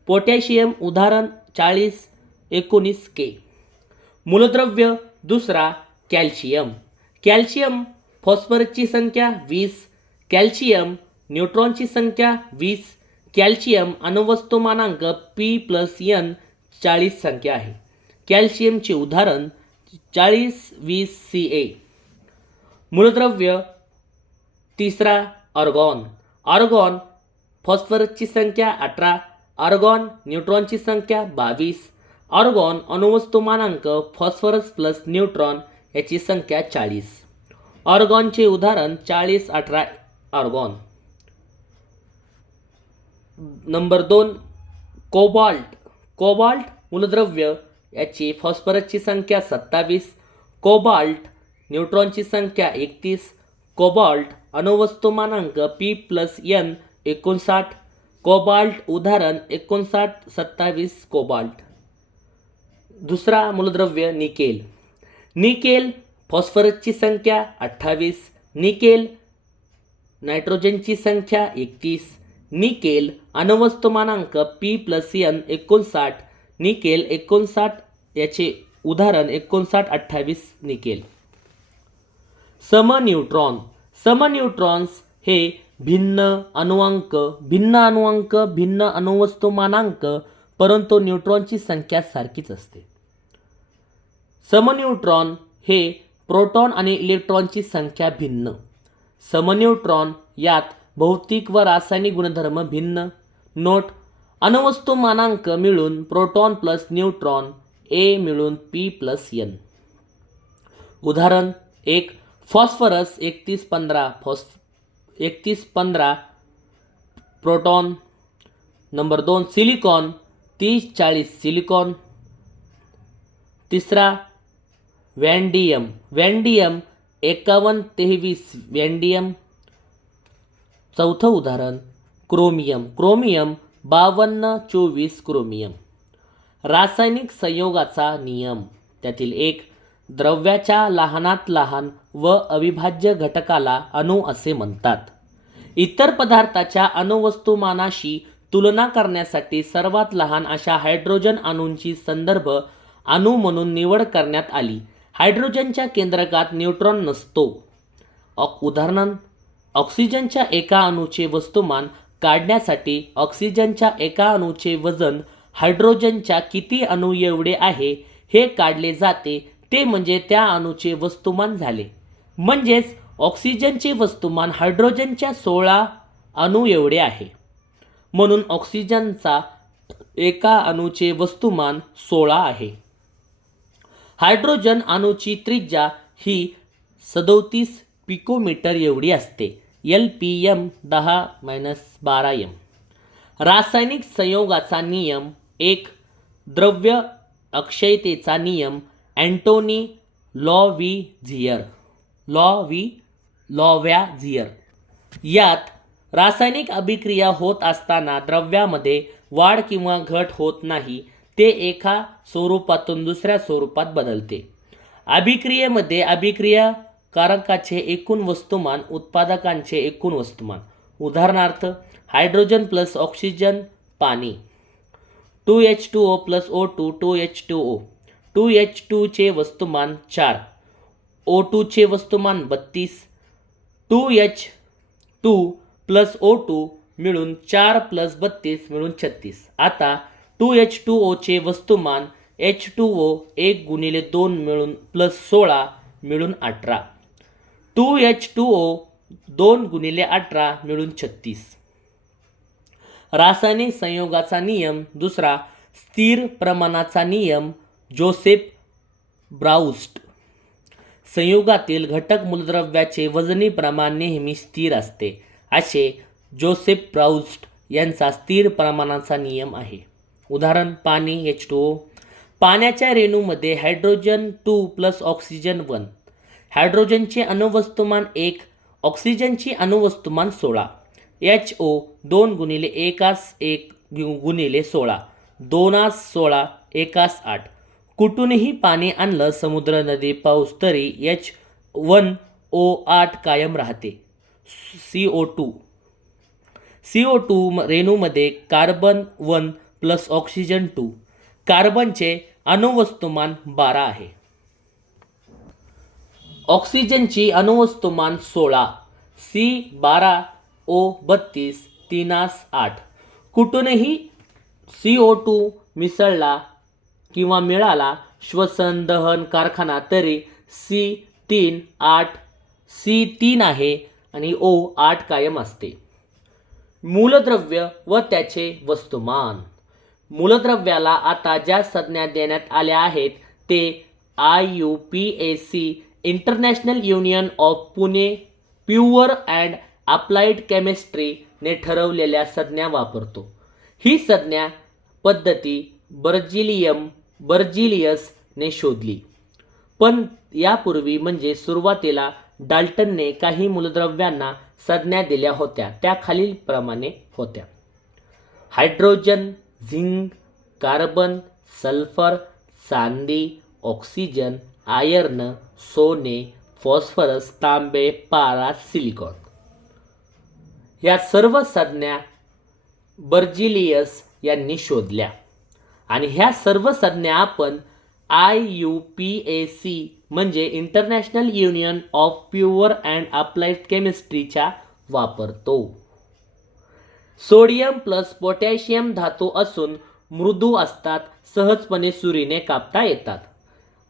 पोटॅशियम उदाहरण 40 19 K. मूलद्रव्य दुसरा कॅल्शियम. फॉस्फरसची संख्या 20. कॅल्शियम न्यूट्रॉनची संख्या 20. कॅल्शियम अणुवस्तुमानांक P+N 40 संख्या आहे. कॅल्शियमचे उदाहरण 40 20 Ca. मूलद्रव्य तिसरा आर्गॉन. फॉस्फरसची संख्या 18. आर्गॉन न्यूट्रॉनची संख्या 22. आर्गॉन अणुवस्तुमानांक फॉस्फरस प्लस न्यूट्रॉन याची संख्या 40. आर्गॉनचे उदाहरण 40 18 आर्गॉन. Number 2 cobalt. मूलद्रव्य याची फॉस्फरसची संख्या 27. कोबाल्ट न्यूट्रॉनची संख्या 31. Cobalt अणुवस्तुमानांक P+N 59. कोबाल्ट उदाहरण 59 27 कोबाल्ट. दुसरा मूलद्रव्य निकेल. फॉस्फरसची संख्या 28. निकेल नायट्रोजनची संख्या 31. Nickel अणुवस्तुमानांक P+N 59. निकेल 59 याचे उदाहरण 59 28 निकेल. समन्यूट्रॉन्स हे भिन्न अणुअंक, भिन्न अणुवस्तुमानांक परंतु न्यूट्रॉनची संख्या सारखीच असते. समन्यूट्रॉन हे प्रोटॉन आणि इलेक्ट्रॉनची संख्या भिन्न. समन्यूट्रॉन यात भौतिक व रासायनिक गुणधर्म भिन्न. नोट: अणुवस्तुमानांक मिळून प्रोटॉन प्लस न्यूट्रॉन A मिळून P+N. उदाहरण 1 phosphorus 3115 proton. Number 2 silicon 3040 silicon. तिसरा वॅन्डियम 5123 वॅन्डियम. चौथं उदाहरण क्रोमियम 5224 क्रोमियम. रासायनिक संयोगाचा नियम. त्यातील 1 द्रव्याच्या लहानात लहान व अविभाज्य घटकाला अणू असे म्हणतात. इतर पदार्थाच्या अणुवस्तुमानाशी तुलना करण्यासाठी सर्वात लहान अशा हायड्रोजन अणूंची संदर्भ अणू म्हणून निवड करण्यात आली. हायड्रोजनच्या केंद्रकात न्यूट्रॉन नसतो. उदाहरण ऑक्सिजनच्या एका अणूचे वस्तुमान काढण्यासाठी ऑक्सिजनच्या एका अणूचे वजन हायड्रोजनच्या किती अणू एवढे आहे हे काढले जाते, ते म्हणजे त्या अणूचे वस्तुमान झाले. म्हणजेच ऑक्सिजनचे वस्तुमान हायड्रोजनच्या 16 अणू एवढे आहे. म्हणून ऑक्सिजनचा एका अणूचे वस्तुमान 16 आहे. हायड्रोजन अणूची त्रिज्या ही 37 पिकोमीटर एवढी असते. LPM 10-12M. रासायनिक संयोगाचा नियम. 1 द्रव्य अक्षयतेचा नियम. अँटोनी लॉव्याझियर. यात रासायनिक अभिक्रिया होत असताना द्रव्यामध्ये वाढ किंवा घट होत नाही, ते एका स्वरूपातून दुसऱ्या स्वरूपात बदलते. अभिक्रियेमध्ये अभिक्रिया कारकाचे एकूण वस्तुमान उत्पादकांचे एकूण वस्तुमान. उदाहरणार्थ हायड्रोजन प्लस ऑक्सिजन पाणी, 2H2O plus O2 2H2O. 2H2 चे वस्तुमान 4, O2 चे वस्तुमान 32, 2H2 प्लस O2 मिळून 4 प्लस 32 मिळून 36. आता 2H2O चे वस्तुमान H2O 1 गुणिले 2 मिळून प्लस 16 मिळून 18. 2H2O 2 गुणिले 18 मिळून 36. रासायनिक संयोगाचा नियम दुसरा, स्थिर प्रमाणाचा नियम, जोसेफ ब्राऊस्ट. संयुगातील घटक मूलद्रव्याचे वजनी प्रमाण नेहमी स्थिर असते, असे जोसेफ ब्राऊस्ट यांचा स्थिर प्रमाणाचा नियम आहे. उदाहरण पाणी H2O. पाण्याच्या रेणूमध्ये हायड्रोजन 2 प्लस ऑक्सिजन 1. हायड्रोजनचे अणुवस्तुमान 1, ऑक्सिजनचे अणुवस्तुमान 16. HO 2 गुणिले 1 गुणिले 16, 2 16 1 8. कुठूनही पाणी आणलं, समुद्र, नदी, पाऊस, तरी H1O8 कायम राहते. CO2 रेणूमध्ये carbon 1 plus oxygen 2. कार्बनचे अणुवस्तुमान 12 आहे. ऑक्सिजनची अणुवस्तुमान 16, C12O32 3 8. कुठूनही CO2 मिसळला किंवा मिळाला, श्वसन, दहन, कारखाना, तरी C3 आहे आणि O8 कायम असते. मूलद्रव्य व त्याचे वस्तुमान. मूलद्रव्याला आता ज्या संज्ञा देण्यात आल्या आहेत ते IUPAC international union of Pune pure and applied chemistry ने ठरवलेल्या संज्ञा वापरतो. ही संज्ञा पद्धती बर्जिलियस ने शोधली. पण यापूर्वी म्हणजे सुरुवातीला डाल्टनने काही मूलद्रव्यांना संज्ञा दिल्या होत्या. त्या खालीलप्रमाणे होत्या: हायड्रोजन, झिंक, कार्बन, सल्फर, चांदी, ऑक्सिजन, आयर्न, सोने, फॉस्फरस, तांबे, पारा, सिलिकॉन. या सर्व संज्ञा बर्जिलियस यांनी शोधल्या आणि ह्या सर्व संज्ञा आपण IUPAC म्हणजे international union of pure and applied केमिस्ट्रीच्या वापरतो. सोडियम प्लस पोटॅशियम धातू असून मृदू असतात, सहजपणे सुरीने कापता येतात.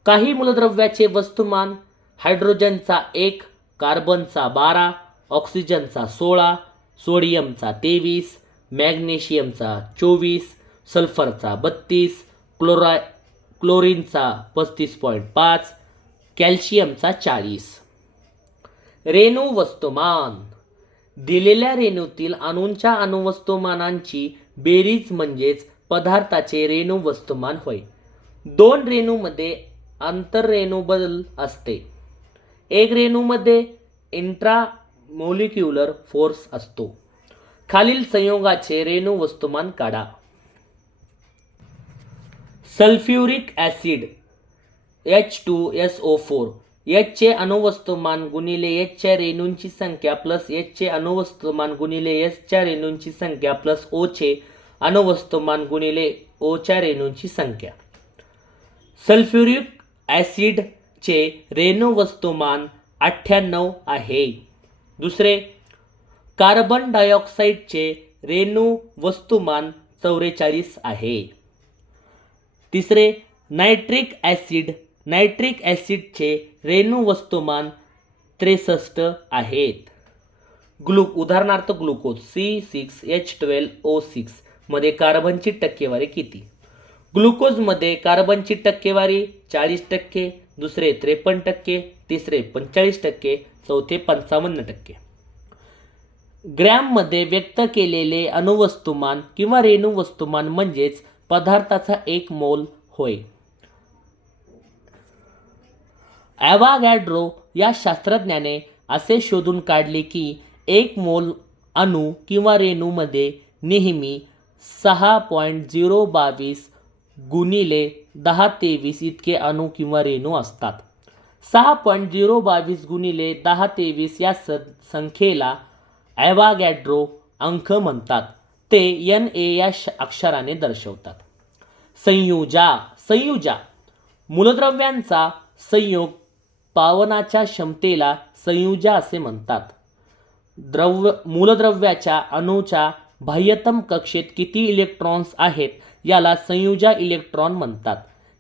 काही मूलद्रव्याचे वस्तुमान: हायड्रोजनचा 1, कार्बनचा 12, ऑक्सिजनचा 16, सोडियमचा 23, मॅग्नेशियमचा 24, सल्फरचा 32, क्लोरीनचा 35.5, कॅल्शियमचा 40. रेणू वस्तुमान: दिलेल्या रेणूतील अणूंच्या अणुवस्तुमानांची बेरीज म्हणजेच पदार्थाचे रेणू वस्तुमान होय. 2 रेणूमध्ये आंतररेणू असते. 1 रेणूमध्ये इंट्रामोलिक्युलर फोर्स असतो. खालील संयोगाचे रेणू वस्तुमान काढा. Sulphuric acid H2SO4. H चे अणुवस्तुमान गुणिले H च्या रेणूंची संख्या प्लस H चे अणुवस्तुमान गुणिले H च्या रेणूंची संख्या प्लस O चे अणुवस्तुमान गुणिले O च्या रेणूंची संख्या. सल्फ्युरिक ॲसिड चे रेणू वस्तुमान 98 आहे. दुसरे, कार्बन डायऑक्साईडचे रेणू वस्तुमान 44 आहे. तिसरे, नायट्रिक ॲसिडचे रेणू वस्तुमान 63 आहेत. उदाहरणार्थ ग्लुकोज C6H12O6 मध्ये कार्बनची टक्केवारी किती? ग्लुकोजमध्ये कार्बनची टक्केवारी 40%, दुसरे 53%, तिसरे 45%, चौथे 55%. ग्रॅममध्ये व्यक्त केलेले अणुवस्तुमान किंवा रेणू वस्तुमान म्हणजेच पदार्थाचा 1 मोल होय. ॲव्होगॅड्रो या शास्त्रज्ञाने असे शोधून काढले की 1 मोल अणू किंवा रेणूमध्ये नेहमी 6.022 गुणिले 1023 इतके अणू किंवा रेणू असतात. 6.022 गुणिले 1023 या संख्येला ॲव्होगॅड्रो अंक म्हणतात. ते Na या अक्षराने दर्शवतात. संयुजा मूलद्रव्यांचा संयोग पावनाच्या क्षमतेला संयुजा असे म्हणतात. मूलद्रव्याच्या अणूच्या बाह्यतम कक्षेत किती इलेक्ट्रॉन्स आहेत याला संयुजा इलेक्ट्रॉन म्हणतात.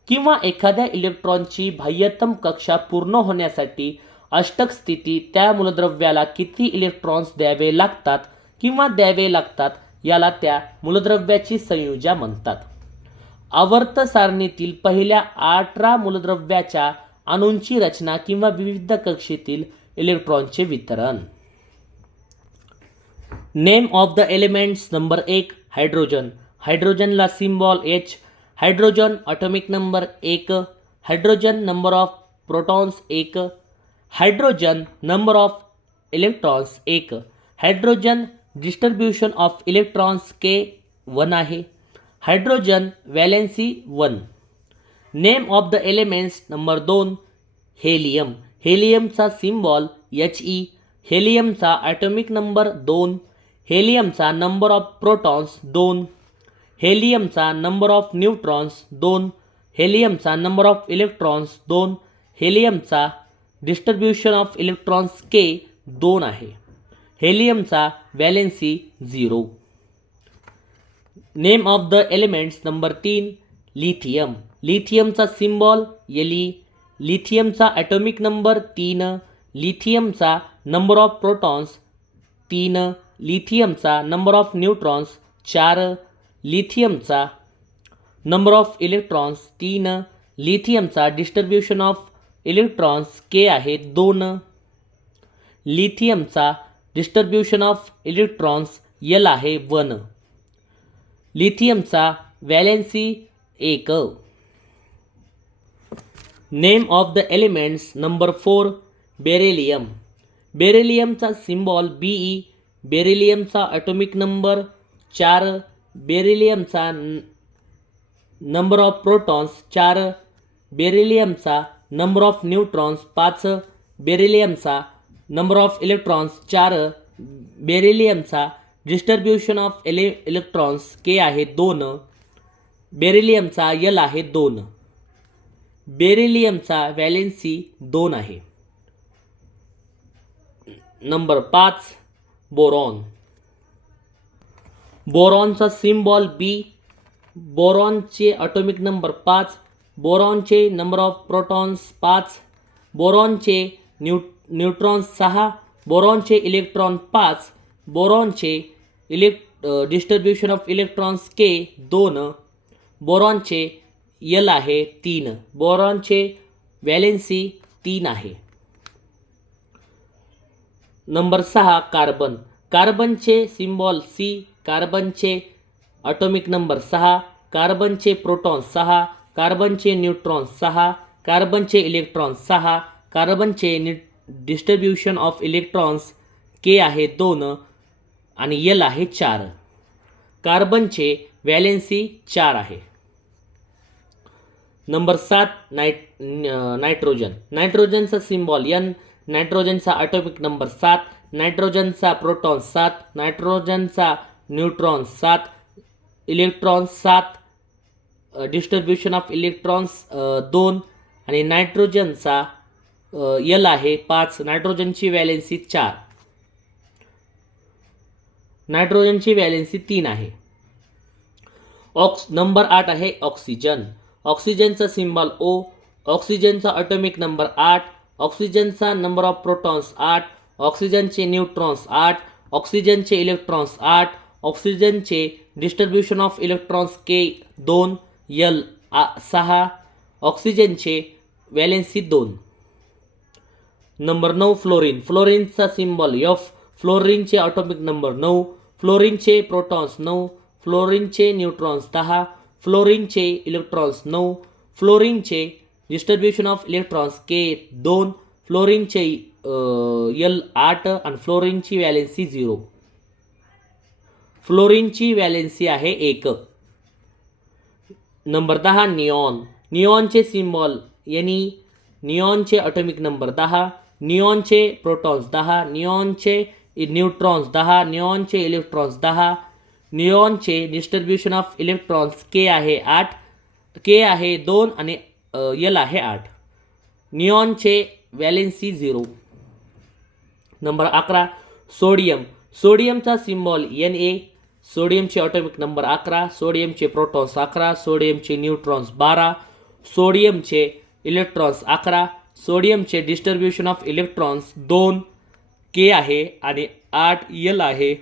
किंवा एखाद्या इलेक्ट्रॉनची बाह्यतम कक्षा पूर्ण होण्यासाठी अष्टक स्थिती त्या मूलद्रव्याला किती इलेक्ट्रॉन्स द्यावे लागतात याला त्या मूलद्रव्याची संयुजा म्हणतात. आवर्त सारणीतील पहिल्या 18 मूलद्रव्याच्या अणूंची रचना किंवा विविध कक्षेतील इलेक्ट्रॉनचे वितरण. Name of the elements. Number 1 hydrogen. हायड्रोजनला symbol H. Hydrogen atomic number 1. Hydrogen number of protons 1. Hydrogen number of electrons 1. Hydrogen distribution of electrons K 1 आहे. Hydrogen valency 1. Name of the elements. Number 2 helium. हेलियमचा सिम्बॉल He. हेलियमचा ॲटॉमिक नंबर 2. हेलियमचा नंबर ऑफ प्रोटॉन्स 2. हेलियमचा नंबर ऑफ न्यूट्रॉन्स 2. हेलियमचा नंबर ऑफ इलेक्ट्रॉन्स 2. हेलियमचा डिस्ट्रीब्यूशन ऑफ इलेक्ट्रॉन्स K 2 आहे. हेलियमचा valency 0. Name of the elements. Number 3 lithium. लिथियमचा सिम्बॉल Le. लिथियमचा ॲटॉमिक नंबर 3. लिथियमचा नंबर ऑफ प्रोटॉन्स 3. लिथियमचा नंबर ऑफ न्यूट्रॉन्स 4. लिथियमचा नंबर ऑफ इलेक्ट्रॉन्स 3. लिथियमचा डिस्ट्रीब्यूशन ऑफ इलेक्ट्रॉन्स K आहे 2. लिथियमचा डिस्ट्रीब्यूशन ऑफ इलेक्ट्रॉन्स L आहे 1. लिथियमचा valency 1. Name of the elements. Number 4 beryllium. बेरिलियमचा सिम्बॉल Be. बेरिलियमचा ॲटॉमिक नंबर 4. बेरिलियमचा नंबर ऑफ प्रोटॉन्स 4. बेरिलियमचा नंबर ऑफ न्यूट्रॉन्स 5. बेरिलियमचा नंबर ऑफ इलेक्ट्रॉन्स 4. बेरिलियमचा डिस्ट्रीब्यूशन ऑफ इलेक्ट्रॉन्स K आहे 2. बेरिलियमचा L आहे 2. बेरिलियमचा व्हॅलेन्सी 2 आहे. Number 5 boron. बोरॉनचा सिम्बॉल B. बोरॉनचे ॲटॉमिक नंबर 5. बोरॉनचे नंबर ऑफ प्रोटॉन्स 5. बोरॉनचे न्यूट्रॉन्स 6. बोरॉनचे इलेक्ट्रॉन 5. बोरॉनचे डिस्ट्रीब्यूशन ऑफ इलेक्ट्रॉन्स K 2. बोरॉनचे L आहे 3. बोरॉनचे व्हॅलेन्सी 3 आहे. Number 6 carbon. कार्बनचे सिम्बॉल C. कार्बनचे ॲटॉमिक नंबर 6. कार्बनचे प्रोटॉन्स 6. कार्बनचे न्यूट्रॉन्स 6. कार्बनचे इलेक्ट्रॉन्स 6. कार्बनचे डिस्ट्रीब्यूशन ऑफ इलेक्ट्रॉन्स K आहे 2 आणि L आहे 4. कार्बनचे व्हॅलेन्सी 4 आहे. Number 7 nitrogen. नायट्रोजनचा सिम्बॉल N. नायट्रोजनचा ॲटॉमिक नंबर 7. नायट्रोजनचा प्रोटॉन्स 7. नायट्रोजनचा neutrons 7. Electrons 7. Distribution of electrons 2 आणि नायट्रोजनचा L आहे 5. नायट्रोजनची व्हॅलेन्सी 4. नायट्रोजनची व्हॅलेन्सी 3 आहे. नंबर 8 आहे ऑक्सिजन. ऑक्सिजनचा सिम्बॉल O. ऑक्सिजनचा ॲटॉमिक नंबर 8. ऑक्सिजनचा नंबर ऑफ प्रोटॉन्स 8. ऑक्सिजनचे न्यूट्रॉन्स 8. ऑक्सिजनचे इलेक्ट्रॉन्स 8. ऑक्सिजनचे distribution of electrons K 2. L 6. ऑक्सिजनचे व्हॅलेन्सी 2. Number 9 fluorine. फ्लोरीनचा सिम्बॉल F. फ्लोरीनचे ॲटॉमिक नंबर 9. फ्लोरीनचे प्रोटॉन्स 9. फ्लोरीनचे न्यूट्रॉन्स 10. फ्लोरीनचे इलेक्ट्रॉन्स 9. फ्लोरीनचे डिस्ट्रीब्यूशन ऑफ इलेक्ट्रॉन्स K 2. फ्लोरीनचे L 8 आणि फ्लोरीनची व्हॅलेन्सी 0. फ्लोरीनची व्हॅलेन्सी आहे 1. Number 10 neon. निऑनचे सिम्बॉल Ne. निऑनचे ॲटॉमिक नंबर 10, निऑनचे प्रोटॉन्स 10, निऑनचे न्यूट्रॉन्स 10, निऑनचे इलेक्ट्रॉन्स 10, निऑनचे डिस्ट्रीब्युशन ऑफ इलेक्ट्रॉन्स के आहे 8, के आहे 2 आणि एल आहे 8. निऑनचे व्हॅलेन्सी 0. Number 11 sodium. सोडियमचा सिम्बॉल Na. सोडियमचे ॲटॉमिक नंबर 11, सोडियमचे प्रोटॉन्स 11, सोडियमचे न्यूट्रॉन्स 12, सोडियमचे इलेक्ट्रॉन्स 11, सोडियमचे डिस्ट्रीब्युशन ऑफ इलेक्ट्रॉन्स 2, के आहे आणि 8 एल आहे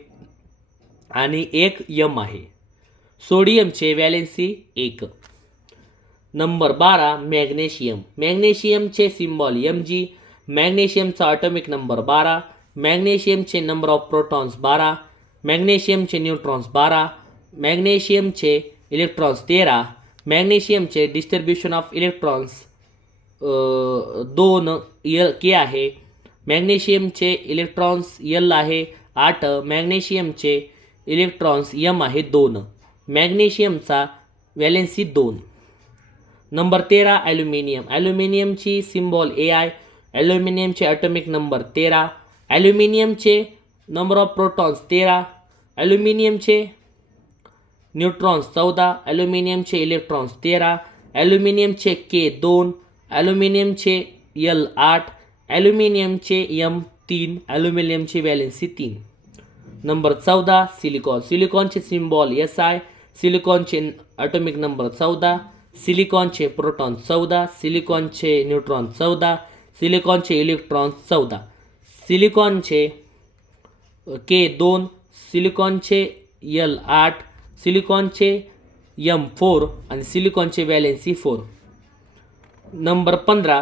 आणि 1 एम आहे. सोडियमचे व्हॅलेन्सी 1. Number 12 magnesium. मॅग्नेशियमचे सिम्बॉल Mg. मॅग्नेशियमचा ॲटॉमिक नंबर 12, मॅग्नेशियमचे नंबर ऑफ प्रोटॉन्स 12, मॅग्नेशियमचे न्यूट्रॉन्स 12, मॅग्नेशियमचे इलेक्ट्रॉन्स 13, मॅग्नेशियमचे distribution of electrons 2 L K आहे, मॅग्नेशियमचे इलेक्ट्रॉन्स एल आहे 8, मॅग्नेशियमचे इलेक्ट्रॉन्स एम आहे 2, मॅग्नेशियमचा व्हॅलेन्सी 2. Number 13 aluminium. ॲल्युमिनियमची सिम्बॉल Ai. ॲल्युमिनियमचे ॲटॉमिक नंबर 13, ॲल्युमिनियमचे नंबर ऑफ प्रोटॉन्स 13, ॲल्युमिनियमचे न्यूट्रॉन्स 14, ॲल्युमिनियमचे इलेक्ट्रॉन्स 13, ॲल्युमिनियमचे के 2, ॲल्युमिनियमचे एल 8, ॲल्युमिनियमचे एम 3, ॲल्युमिनियमची व्हॅलेन्सी 3. Number 14 silicon. सिलिकॉनचे सिम्बॉल Si. सिलिकॉनचे ॲटॉमिक नंबर 14, सिलिकॉनचे प्रोटॉन्स 14, सिलिकॉनचे न्यूट्रॉन्स 14, सिलिकॉनचे इलेक्ट्रॉन्स 14, सिलिकॉनचे के 2, सिलिकॉनचे एल 8, सिलिकॉनचे एम 4 आणि सिलिकॉनचे व्हॅलेन्सी 4. Number 15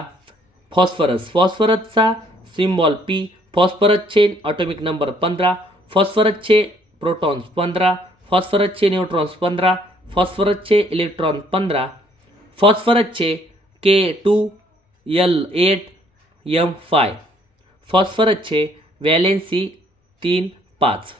phosphorus. फॉस्फरसचा सिम्बॉल P. फॉस्फरसचे ॲटॉमिक नंबर 15, फॉस्फरसचे प्रोटॉन्स 15, फॉस्फरसचे न्यूट्रॉन्स 15, फॉस्फरसचे इलेक्ट्रॉन 15, फॉस्फरसचे के 2, एल 8, एम 5, फॉस्फरसचे व्हॅलेन्सी 3, 5.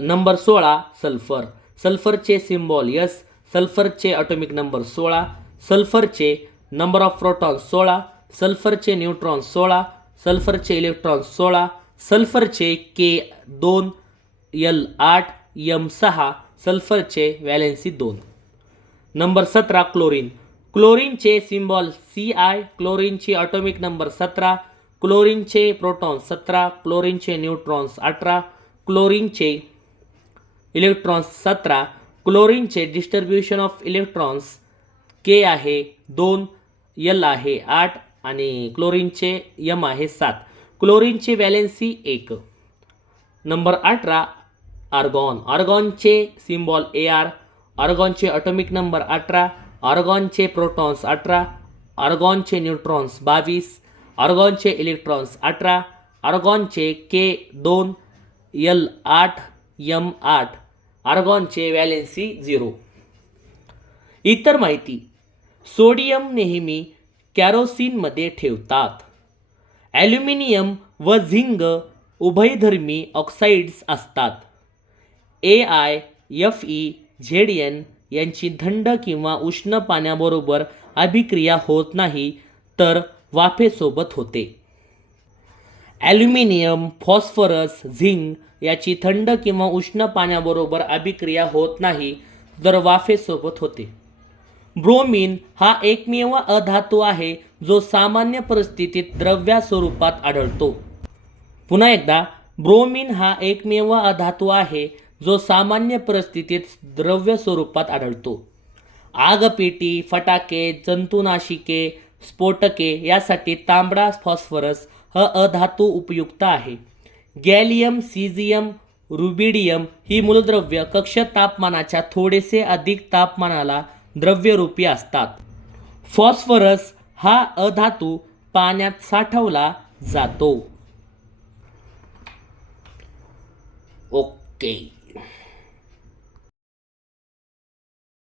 Number 16 sulphur. सल्फरचे सिम्बॉल S. सल्फरचे ॲटॉमिक नंबर 16, सल्फरचे नंबर ऑफ प्रोटॉन्स 16, सल्फरचे न्यूट्रॉन्स 16, सल्फरचे इलेक्ट्रॉन्स 16, सल्फरचे के 2, एल 8, एम 6, सल्फरचे व्हॅलेन्सी 2. Number 17 chlorine. क्लोरीनचे सिम्बॉल Ci. क्लोरीनची ॲटॉमिक नंबर 17, क्लोरीनचे प्रोटॉन्स 17, क्लोरीनचे न्यूट्रॉन्स 18, क्लोरीनचे इलेक्ट्रॉन्स 17, क्लोरीनचे डिस्ट्रीब्युशन ऑफ इलेक्ट्रॉन्स के आहे 2, एल आहे 8 आणि क्लोरीनचे एम आहे 7, क्लोरीनची व्हॅलेन्सी 1. Number 18 argon. आर्गॉनचे सिम्बॉल Ar. आर्गॉनचे ॲटॉमिक नंबर 18, आर्गॉनचे प्रोटॉन्स 18, आर्गॉनचे न्यूट्रॉन्स 22, आर्गॉनचे इलेक्ट्रॉन्स 18, आर्गॉनचे के 2, एल 8, एम 8, आर्गॉनचे व्हॅलेन्सी 0. इतर माहिती. सोडियम नेहमी कॅरोसिनमध्ये ठेवतात. ॲल्युमिनियम व झिंक उभयधर्मी ऑक्साईड्स असतात. Ai, Fe, Zn यांची थंड किंवा उष्ण पाण्याबरोबर अभिक्रिया होत नाही तर वाफेसोबत होते. ॲल्युमिनियम, फॉस्फरस, झिंक याची थंड किंवा उष्ण पाण्याबरोबर अभिक्रिया होत नाही तर वाफेसोबत होते. ब्रोमीन हा एकमेव अधातू आहे जो सामान्य परिस्थितीत द्रव्य स्वरूपात आढळतो. पुन्हा एकदा, ब्रोमीन हा एकमेव अधातू आहे जो सामान्य परिस्थितीत द्रव्य स्वरूपात आढळतो. आगपेटी, फटाके, जंतुनाशिके, स्फोटके यासाठी तांबडा फॉस्फरस हा अधातू उपयुक्त आहे. गॅलियम, सिझियम, रुबिडियम ही मूलद्रव्य कक्ष तापमानाच्या थोडेसे अधिक तापमानाला द्रव्यरूपी असतात. फॉस्फरस हा अधातू पाण्यात साठवला जातो. ओके.